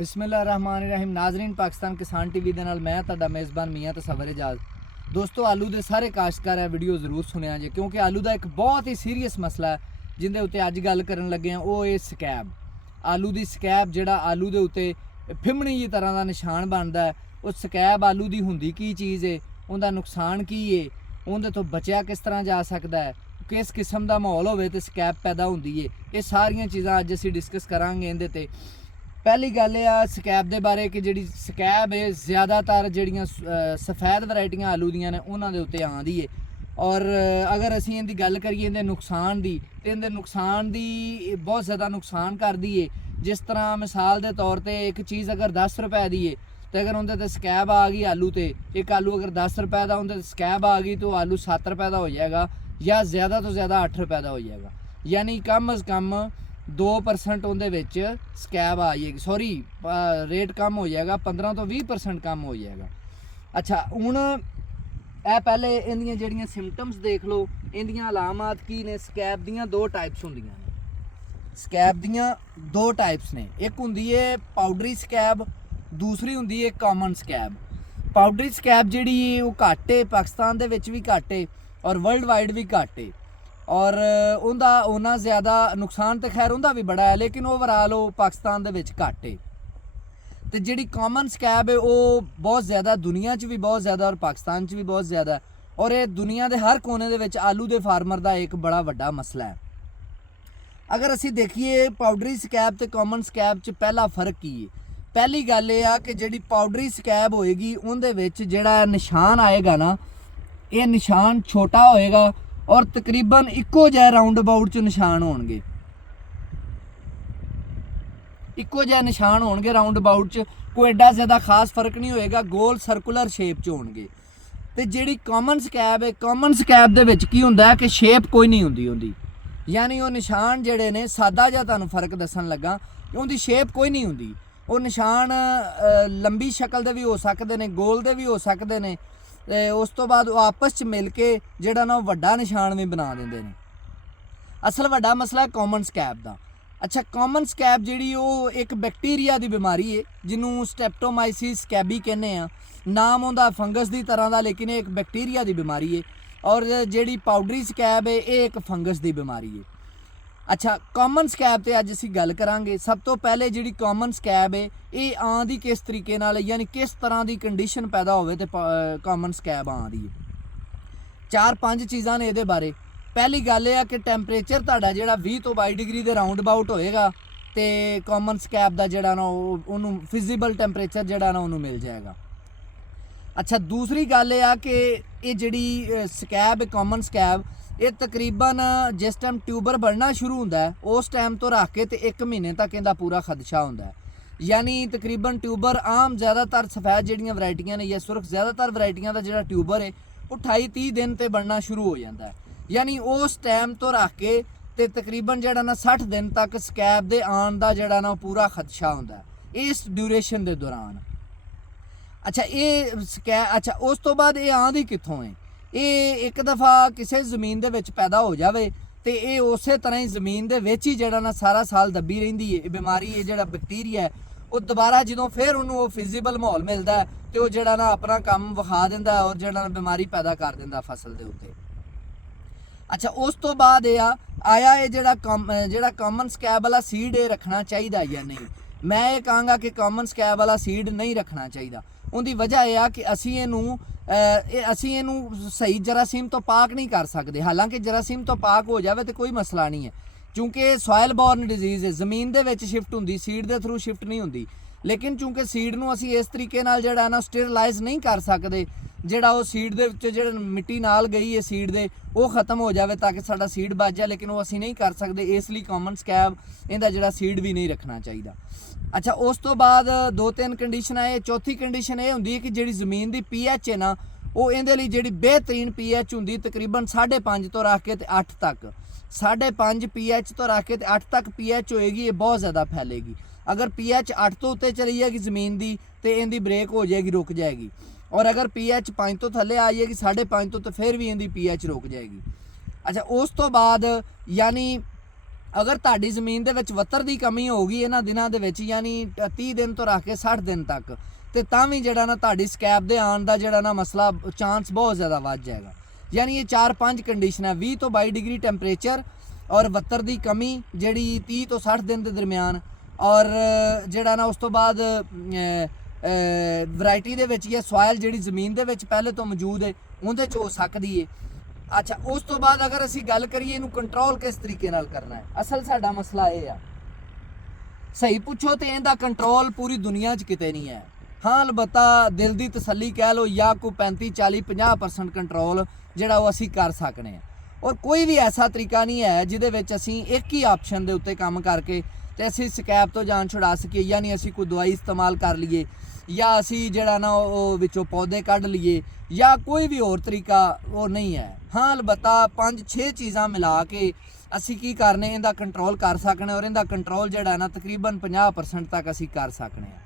बिस्मिल्लाहिर्रहमानिर्रहीम। नाजरीन, पाकिस्तान किसान टीवी ਦੇ ਨਾਲ ਮੈਂ ਤੁਹਾਡਾ ਮੇਜ਼ਬਾਨ ਮੀਆਂ ਤਸਵਰ ਇਜਾਜ਼। ਦੋਸਤੋ, ਆਲੂ ਦੇ ਸਾਰੇ ਕਾਸ਼ਤਕਾਰ ਇਹ ਵੀਡੀਓ ਜ਼ਰੂਰ ਸੁਣਿਆ ਜੇ, ਕਿਉਂਕਿ ਆਲੂ ਦਾ ਇੱਕ ਬਹੁਤ ਹੀ ਸੀਰੀਅਸ ਮਸਲਾ ਹੈ ਜਿੰਦੇ ਉੱਤੇ ਅੱਜ ਗੱਲ ਕਰਨ ਲੱਗੇ ਆ। ਉਹ ਇਹ ਸਕੈਬ, ਆਲੂ ਦੀ ਸਕੈਬ, ਜਿਹੜਾ ਆਲੂ ਦੇ ਉੱਤੇ ਫਿਮਣੀ ਜੀ ਤਰ੍ਹਾਂ ਦਾ ਨਿਸ਼ਾਨ ਬਣਦਾ ਹੈ। ਉਹ ਸਕੈਬ ਆਲੂ ਦੀ ਹੁੰਦੀ ਕੀ ਚੀਜ਼ ਹੈ, ਉਹਦਾ ਨੁਕਸਾਨ ਕੀ ਹੈ, ਉਹਦੇ ਤੋਂ ਬਚਿਆ ਕਿਸ ਤਰ੍ਹਾਂ ਜਾ ਸਕਦਾ ਹੈ, किस किस्म का माहौल होवे तो स्कैब पैदा होंदी है। ये सारियां चीज़ां अज असीं डिस्कस करांगे। इहदे ते पहली गल ये आ स्कैब दे बारे कि जिहड़ी स्कैब है ज़्यादातर जिहड़ियां सफ़ेद वैरायटियां आलू दियां ने उन्हां दे उत्ते आंदी है। और अगर असीं इहदी गल करिए इहदे नुकसान दी, तो इहदे नुकसान दी बहुत ज़्यादा नुकसान करदी है। जिस तरह मिसाल के तौर पर एक चीज़ अगर 10 रुपए की है तो अगर उनके ते स्कैब आ गई आलू ते, एक आलू अगर 10 रुपए का उनके स्कैब आ गई तो आलू 7 रुपए का हो जाएगा या ज़्यादा तो ज़्यादा 8 रुपए का हो जाएगा। यानी कम अज़ कम 2% उनके स्कैब आ जाएगी। सॉरी, रेट कम हो जाएगा, 15 तो 20% कम हो जाएगा। अच्छा, हुण ए पहले इहदियां जिहड़ियां सिम्पटम्स देख लो, इहदियां अलामात की ने। स्कैब दियां दो टाइप्स होंदियां ने। स्कैब दियां दो टाइप्स ने, एक हुंदी है पाउडरी स्कैब, दूसरी हुंदी है कॉमन स्कैब। पाउडरी स्कैब जिहड़ी वो घट है, पाकिस्तान दे विच भी घट है और वर्ल्ड वाइड भी घट है। और उनका उन्ना ज़्यादा नुकसान तो खैर उनका भी बड़ा है, लेकिन ओवरऑल वो पाकिस्तान दे विच घट है। तो जिहड़ी कॉमन स्कैब है वो बहुत ज़्यादा दुनिया च भी बहुत ज़्यादा और पाकिस्तान च भी बहुत ज़्यादा है। और ये दुनिया के हर कोने दे विच आलू के फार्मर का एक बड़ा वड्डा मसला है। अगर असीं देखिए पाउडरी स्कैब तो कॉमन स्कैब च पहला फर्क की है। पहली गल ये आ कि जिहड़ी पाउडरी स्कैब होएगी उहदे विच जिहड़ा निशान आएगा ना, ये निशान छोटा होएगा और तकरीबन इक्को जिहा राउंड अबाउट च निशान होणगे, इक्को जिहा निशान होणगे राउंड अबाउट च। कोई एडा ज़्यादा खास फर्क नहीं होएगा, गोल सर्कुलर शेप च होणगे। ते जिहड़ी कॉमन स्कैब है, कॉमन स्कैब दे विच की हुंदा है कि शेप कोई नहीं हुंदी उहदी, यानी वो निशान जिहड़े ने सादा जिहा तुहानूं फर्क दस्सण लगा, उहदी शेप कोई नहीं हुंदी। वो निशान लंबी शक्ल दे भी हो सकदे ने, गोल दे भी हो सकदे ने। उस तो बाद आपस च मिल के जिहड़ा ना वड्डा निशान भी बना देंदे ने। असल वड्डा मसला है कॉमन स्कैब दा। अच्छा, कॉमन स्कैब जिहड़ी वो एक बैक्टीरिया दी बीमारी है जिन्हों स्ट्रेप्टोमाइसिस स्कैबी कहने आ। नाम उहदा फंगस दी तरह दा, लेकिन एक बैक्टीरिया दी बीमारी है। और जिहड़ी पाउडरी स्कैब है ये एक फंगस दी बीमारी है। अच्छा, कॉमन स्कैब ते अज असीं गल करांगे। सब तो पहले जिहड़ी कॉमन स्कैब है ये आंदी किस तरीके नाल, यानी किस तरह की कंडीशन पैदा होवे ते कॉमन स्कैब आंदी है। 4-5 चीज़ां ने इहदे बारे। पहली गल ये कि टैंपरेचर तुहाडा जिहड़ा 20 तो 22 डिग्री के राउंड अबाउट होएगा तो कॉमन स्कैब का जिहड़ा ना उहनूं फिजिबल टैंपरेचर जिहड़ा ना उहनूं मिल जाएगा। अच्छा, दूसरी गल ये कि ये जिहड़ी स्कैब कॉमन स्कैब ये तकरीबन जिस टाइम ट्यूबर बढ़ना शुरू होंदा है उस टाइम तो रख के 1 महीने तक इहदा पूरा खदशा होंदा है। यानी तकरीबन ट्यूबर आम ज़्यादातर सफ़ेद जिहड़ियां वैरायटियां ने या सुरख ज़्यादातर वैरायटियां का जिहड़ा ट्यूबर है वो 28-30 दिन ते बनना शुरू हो जाता है। यानी उस टाइम तो रख के ते तकरीबन जिहड़ा ना 60 दिन तक स्कैब दे आन दा जिहड़ा ना पूरा खदशा होंदा है इस ड्यूरेशन दे दौरान। अच्छा, ये स्कैब, अच्छा उस तो बाद ये आंदी कित्थों है? ये एक दफ़ा किसी ज़मीन दे विच पैदा हो जाए तो ये उस तरह ही ज़मीन दे विच ही जिहड़ा ना सारा साल दबी रहिंदी है। बीमारी है जिहड़ा बैक्टीरिया है वो दोबारा जो फिर उन्होंने फिजिबल माहौल मिलता है तो जिहड़ा ना अपना काम विखा दिंदा और जिहड़ा ना बीमारी पैदा कर दिंदा फसल के उत्ते। अच्छा, उस तो बाद आया ये जिहड़ा कॉमन स्कैब वाला सीड ये रखना चाहिए या नहीं। मैं ये कहांगा कि कॉमन स्कैब वाला सीड नहीं रखना चाहिए। उनकी वजह यह कि असी इनू सही जरासीम तो पाक नहीं कर सकते। हालांकि जरासीम तो पाक हो जाए तो कोई मसला नहीं है, क्योंकि सॉयल बॉर्न डिजीज़ है, ज़मीन दे विच शिफ्ट होंदी, सीड के थ्रू शिफ्ट नहीं होंदी। लेकिन चूंकि सीड नूं असी इस तरीके नाल जिहड़ा ना स्टेरलाइज नहीं कर सकते, जिहड़ा वो सीड दे विच जिहड़ा मिट्टी नाल गई है सीड दे वो खत्म हो जाए ताकि साडा सीड बच जाए, लेकिन वो असी नहीं कर सकते। इसलिए कॉमन स्कैब इहदा जिहड़ा सीड भी नहीं रखना चाहिए। अच्छा, उस तो बाद 2-3 कंडीशन है। चौथी कंडीशन ये होंदी है कि जिहड़ी ज़मीन की pH है ना वो इहदे लई जिहड़ी बेहतरीन pH होंदी तकरीबन 5.5 तो रख के 8 तक, 5.5 pH तो रख के 8 तक pH होएगी, ये बहुत ज़्यादा फैलेगी। अगर pH 8 तो उत्ते चली जाएगी ज़मीन की तो इहदी ब्रेक हो जाएगी, रुक जाएगी। और अगर pH 5 तो थले आ जाएगी 5.5 तो फिर भी इहदी pH रुक जाएगी। अच्छा, उस तो बाद यानी ਅਗਰ ਤੁਹਾਡੀ ਜ਼ਮੀਨ ਦੇ ਵਿੱਚ ਵੱਤਰ ਦੀ ਕਮੀ ਹੋਊਗੀ ਇਹਨਾਂ ਦਿਨਾਂ ਦੇ ਵਿੱਚ, ਯਾਨੀ 30 ਦਿਨ ਤੋਂ ਰੱਖ ਕੇ 60 ਦਿਨ ਤੱਕ, ਤੇ ਤਾਂ ਵੀ ਜਿਹੜਾ ਨਾ ਤੁਹਾਡੀ ਸਕੈਬ ਦੇ ਆਉਣ ਦਾ ਜਿਹੜਾ ਨਾ ਮਸਲਾ ਚਾਂਸ ਬਹੁਤ ਜ਼ਿਆਦਾ ਵੱਧ ਜਾਏਗਾ। ਯਾਨੀ ਇਹ 4-5 ਕੰਡੀਸ਼ਨ ਹੈ, 20 ਤੋਂ 22 ਡਿਗਰੀ ਟੈਂਪਰੇਚਰ ਔਰ ਵੱਤਰ ਦੀ ਕਮੀ ਜਿਹੜੀ 30 ਤੋਂ 60 ਦਿਨ ਦੇ ਦਰਮਿਆਨ, ਔਰ ਜਿਹੜਾ ਨਾ ਉਸ ਤੋਂ ਬਾਅਦ ਵੈਰਾਈਟੀ ਦੇ ਵਿੱਚ ਜਾਂ ਸੋਇਲ ਜਿਹੜੀ ਜ਼ਮੀਨ ਦੇ ਵਿੱਚ ਪਹਿਲੇ ਤੋਂ ਮੌਜੂਦ ਹੈ ਉਹਦੇ 'ਚ ਹੋ ਸਕਦੀ ਹੈ। ਅੱਛਾ, ਉਸ ਤੋਂ ਬਾਅਦ ਅਗਰ ਅਸੀਂ ਗੱਲ ਕਰੀਏ ਇਹਨੂੰ ਕੰਟਰੋਲ ਕਿਸ ਤਰੀਕੇ ਨਾਲ ਕਰਨਾ ਹੈ, ਅਸਲ ਸਾਡਾ ਮਸਲਾ ਇਹ ਆ, ਸਹੀ ਪੁੱਛੋ ਤੇ ਇਹਦਾ ਕੰਟਰੋਲ ਪੂਰੀ ਦੁਨੀਆ 'ਚ ਕਿਤੇ ਨਹੀਂ ਹੈ। ਹਾਂ ਅਲਬੱਤਾ ਦਿਲ ਦੀ ਤਸੱਲੀ ਕਹਿ ਲਓ ਜਾਂ ਕੋਈ 35-40-50% ਕੰਟਰੋਲ ਜਿਹੜਾ ਉਹ ਅਸੀਂ ਕਰ ਸਕਨੇ ਆ, ਔਰ ਕੋਈ ਵੀ ਐਸਾ ਤਰੀਕਾ ਨਹੀਂ ਹੈ ਜਿਹਦੇ ਵਿੱਚ ਅਸੀਂ ਇੱਕ ਹੀ ਆਪਸ਼ਨ ਦੇ ਉੱਤੇ ਕੰਮ ਕਰਕੇ ਤੇ ਅਸੀਂ ਸਕੈਬ ਤੋਂ ਜਾਨ ਛੁਡਾ ਸਕੀਏ। ਯਾਨੀ ਅਸੀਂ ਕੋਈ ਦਵਾਈ ਇਸਤੇਮਾਲ ਕਰ ਲਈਏ ਜਾਂ ਅਸੀਂ ਜਿਹੜਾ ਨਾ ਉਹ ਵਿੱਚੋਂ ਪੌਦੇ ਕੱਢ ਲਈਏ ਜਾਂ ਕੋਈ ਵੀ ਹੋਰ ਤਰੀਕਾ ਉਹ ਨਹੀਂ ਹੈ। ਹਾਂ ਅਲਬੱਤਾ 5-6 ਚੀਜ਼ਾਂ ਮਿਲਾ ਕੇ ਅਸੀਂ ਕੀ ਕਰਨੇ, ਇਹਦਾ ਕੰਟਰੋਲ ਕਰ ਸਕਨੇ, ਔਰ ਇਹਦਾ ਕੰਟਰੋਲ ਜਿਹੜਾ ਨਾ ਤਕਰੀਬਨ 50% ਤੱਕ ਅਸੀਂ ਕਰ ਸਕਨੇ ਆ।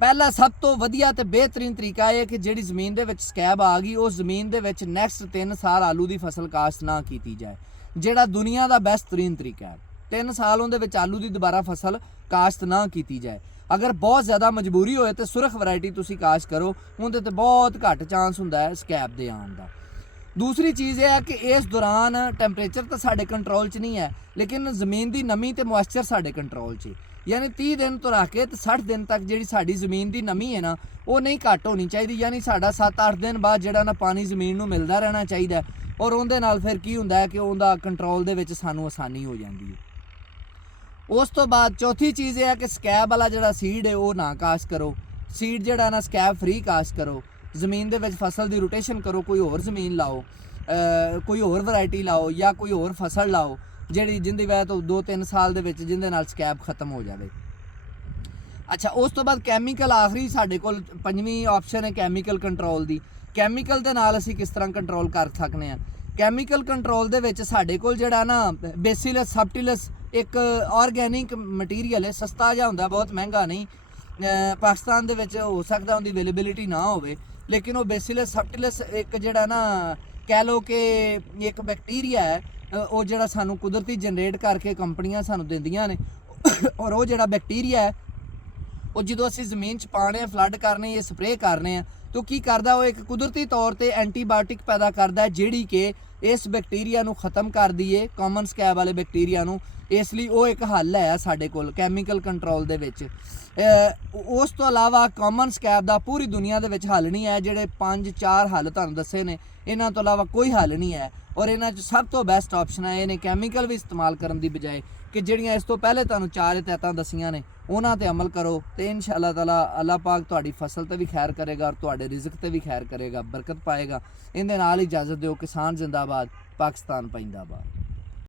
ਪਹਿਲਾ ਸਭ ਤੋਂ ਵਧੀਆ ਤੇ ਬਿਹਤਰੀਨ ਤਰੀਕਾ ਇਹ ਹੈ ਕਿ ਜਿਹੜੀ ਜ਼ਮੀਨ ਦੇ ਵਿੱਚ ਸਕੈਬ ਆ ਗਈ ਉਸ ਜ਼ਮੀਨ ਦੇ ਵਿੱਚ ਨੈਕਸਟ 3 ਸਾਲ ਆਲੂ ਦੀ ਫਸਲ ਕਾਸ਼ਤ ਨਾ ਕੀਤੀ ਜਾਏ, ਜਿਹੜਾ ਦੁਨੀਆ ਦਾ ਬੈਸਟ ਤਰੀਨ ਤਰੀਕਾ ਹੈ। 3 ਸਾਲ ਉਹਦੇ ਵਿੱਚ ਆਲੂ ਦੀ ਦੁਬਾਰਾ ਫਸਲ ਕਾਸ਼ਤ ਨਾ ਕੀਤੀ ਜਾਏ। ਅਗਰ ਬਹੁਤ ਜ਼ਿਆਦਾ ਮਜਬੂਰੀ ਹੋਏ ਤੇ ਸੁਰਖ ਵੈਰਾਈਟੀ ਤੁਸੀਂ ਕਾਸ਼ਤ ਕਰੋ, ਉਹਦੇ ਤੇ ਬਹੁਤ ਘੱਟ ਚਾਂਸ ਹੁੰਦਾ ਹੈ ਸਕੈਬ ਦੇ ਆਉਣ ਦਾ। ਦੂਸਰੀ ਚੀਜ਼ ਇਹ ਹੈ ਕਿ ਇਸ ਦੌਰਾਨ ਟੈਂਪਰੇਚਰ ਤਾਂ ਸਾਡੇ ਕੰਟਰੋਲ 'ਚ ਨਹੀਂ ਹੈ, ਲੇਕਿਨ ਜ਼ਮੀਨ ਦੀ ਨਮੀ ਤੇ ਮੋਇਸਚਰ ਸਾਡੇ ਕੰਟਰੋਲ 'ਚ। ਯਾਨੀ 30 ਦਿਨ ਤੋਂ ਰੱਖ ਕੇ ਤੇ 60 ਦਿਨ ਤੱਕ ਜਿਹੜੀ ਸਾਡੀ ਜ਼ਮੀਨ ਦੀ ਨਮੀ ਹੈ ਨਾ ਉਹ ਨਹੀਂ ਘੱਟ ਹੋਣੀ ਚਾਹੀਦੀ। ਯਾਨੀ ਸਾਡਾ 7-8 ਦਿਨ ਬਾਅਦ ਜਿਹੜਾ ਨਾ ਪਾਣੀ ਜ਼ਮੀਨ ਨੂੰ ਮਿਲਦਾ ਰਹਿਣਾ ਚਾਹੀਦਾ, ਔਰ ਉਹਦੇ ਨਾਲ ਫਿਰ ਕੀ ਹੁੰਦਾ ਹੈ ਕਿ ਉਹਦਾ ਕੰਟਰੋਲ ਦੇ ਵਿੱਚ ਸਾਨੂੰ ਆਸਾਨੀ ਹੋ ਜਾਂਦੀ ਹੈ। ਉਸ ਤੋਂ ਬਾਅਦ ਚੌਥੀ ਚੀਜ਼ ਇਹ ਹੈ ਕਿ ਸਕੈਬ ਵਾਲਾ ਜਿਹੜਾ ਸੀਡ ਹੈ ਉਹ ਨਾ ਕਾਸ਼ਤ ਕਰੋ। ਸੀਡ ਜਿਹੜਾ ਨਾ ਸਕੈਬ ਫ੍ਰੀ ਕਾਸ਼ਤ ਕਰੋ। ਜ਼ਮੀਨ ਦੇ ਵਿੱਚ ਫਸਲ ਦੀ ਰੋਟੇਸ਼ਨ ਕਰੋ, ਕੋਈ ਹੋਰ ਜ਼ਮੀਨ ਲਾਓ, ਕੋਈ ਹੋਰ ਵੈਰਾਈਟੀ ਲਾਓ ਜਾਂ ਕੋਈ ਹੋਰ ਫਸਲ ਲਾਓ ਜਿਹੜੀ ਜਿੰਦੀ ਵਜ੍ਹਾ ਤੋਂ 2-3 ਸਾਲ ਦੇ ਵਿੱਚ ਜਿਹਦੇ ਨਾਲ ਸਕੈਬ ਖਤਮ ਹੋ ਜਾਵੇ। ਅੱਛਾ, ਉਸ ਤੋਂ ਬਾਅਦ ਕੈਮੀਕਲ ਆਖਰੀ ਸਾਡੇ ਕੋਲ 5ਵੀਂ ਆਪਸ਼ਨ ਹੈ ਕੈਮੀਕਲ ਕੰਟਰੋਲ ਦੀ। ਕੈਮੀਕਲ ਦੇ ਨਾਲ ਅਸੀਂ ਕਿਸ ਤਰ੍ਹਾਂ ਕੰਟਰੋਲ ਕਰ ਸਕਦੇ ਹਾਂ? ਕੈਮੀਕਲ ਕੰਟਰੋਲ ਦੇ ਵਿੱਚ ਸਾਡੇ ਕੋਲ ਜਿਹੜਾ ਨਾ ਬੇਸਿਲਸ ਸਬਟਿਲਸ ਇੱਕ ਆਰਗੈਨਿਕ ਮਟੀਰੀਅਲ ਹੈ, ਸਸਤਾ ਜਿਹਾ ਹੁੰਦਾ, ਬਹੁਤ ਮਹਿੰਗਾ ਨਹੀਂ। ਪਾਕਿਸਤਾਨ ਦੇ ਵਿੱਚ ਹੋ ਸਕਦਾ ਉਹਦੀ ਅਵੇਲੇਬਿਲਿਟੀ ਨਾ ਹੋਵੇ, ਲੇਕਿਨ ਉਹ ਬੇਸਿਲਸ ਸਬਟਿਲਸ ਇੱਕ ਜਿਹੜਾ ਨਾ ਕਹਿ ਲਓ ਕਿ ਇੱਕ ਬੈਕਟੀਰੀਆ ਹੈ, ਉਹ ਜਿਹੜਾ ਸਾਨੂੰ ਕੁਦਰਤੀ ਜਨਰੇਟ ਕਰਕੇ ਕੰਪਨੀਆਂ ਸਾਨੂੰ ਦਿੰਦੀਆਂ ਨੇ। ਔਰ ਉਹ ਜਿਹੜਾ ਬੈਕਟੀਰੀਆ ਹੈ ਉਹ ਜਦੋਂ ਅਸੀਂ ਜ਼ਮੀਨ 'ਚ ਪਾਣੇ ਆ, ਫਲੱਡ ਕਰਨੇ ਜਾਂ ਸਪਰੇਅ ਕਰਨੇ ਆ, ਤਾਂ ਕੀ ਕਰਦਾ, ਉਹ ਇੱਕ ਕੁਦਰਤੀ ਤੌਰ ਤੇ ਐਂਟੀਬਾਇਓਟਿਕ ਪੈਦਾ ਕਰਦਾ ਜਿਹੜੀ ਕਿ ਇਸ ਬੈਕਟੀਰੀਆ ਨੂੰ ਖਤਮ ਕਰਦੀ ਏ, ਕਾਮਨ ਸਕੈਬ ਵਾਲੇ ਬੈਕਟੀਰੀਆ ਨੂੰ। ਇਸ ਲਈ ਉਹ ਇੱਕ ਹੱਲ ਹੈ ਸਾਡੇ ਕੋਲ ਕੈਮੀਕਲ ਕੰਟਰੋਲ ਦੇ ਵਿੱਚ। ਉਸ ਤੋਂ ਇਲਾਵਾ ਕਾਮਨ ਸਕੈਬ ਦਾ ਪੂਰੀ ਦੁਨੀਆ ਦੇ ਵਿੱਚ ਹੱਲ ਨਹੀਂ ਹੈ। ਜਿਹੜੇ 5-4 ਹੱਲ ਤੁਹਾਨੂੰ ਦੱਸੇ ਨੇ, ਇਹਨਾਂ ਤੋਂ ਇਲਾਵਾ ਕੋਈ ਹੱਲ ਨਹੀਂ ਹੈ। ਔਰ ਇਹਨਾਂ 'ਚ ਸਭ ਤੋਂ ਬੈਸਟ ਆਪਸ਼ਨ ਹੈ ਇਹ ਨੇ ਕੈਮੀਕਲ ਵੀ ਇਸਤੇਮਾਲ ਕਰਨ ਦੀ ਬਜਾਏ ਕਿ ਜਿਹੜੀਆਂ ਇਸ ਤੋਂ ਪਹਿਲੇ ਤੁਹਾਨੂੰ 4 ਹਦਾਇਤਾਂ ਦੱਸੀਆਂ ਨੇ ਉਹਨਾਂ ਤੇ ਅਮਲ ਕਰੋ, ਤੇ ਇਨਸ਼ਾਅੱਲਾ ਤਾਲਾ ਅੱਲਾਹ ਪਾਕ ਤੁਹਾਡੀ ਫਸਲ ਤੇ ਵੀ ਖੈਰ ਕਰੇਗਾ ਔਰ ਤੁਹਾਡੇ ਰਿਜ਼ਕ ਤੇ ਵੀ ਖੈਰ ਕਰੇਗਾ, ਬਰਕਤ ਪਾਏਗਾ। ਇਹਦੇ ਨਾਲ ਇਜਾਜ਼ਤ ਦਿਓ। ਕਿਸਾਨ ਜ਼ਿੰਦਾਬਾਦ, ਪਾਕਿਸਤਾਨ ਪੈਂਦਾਬਾਦ।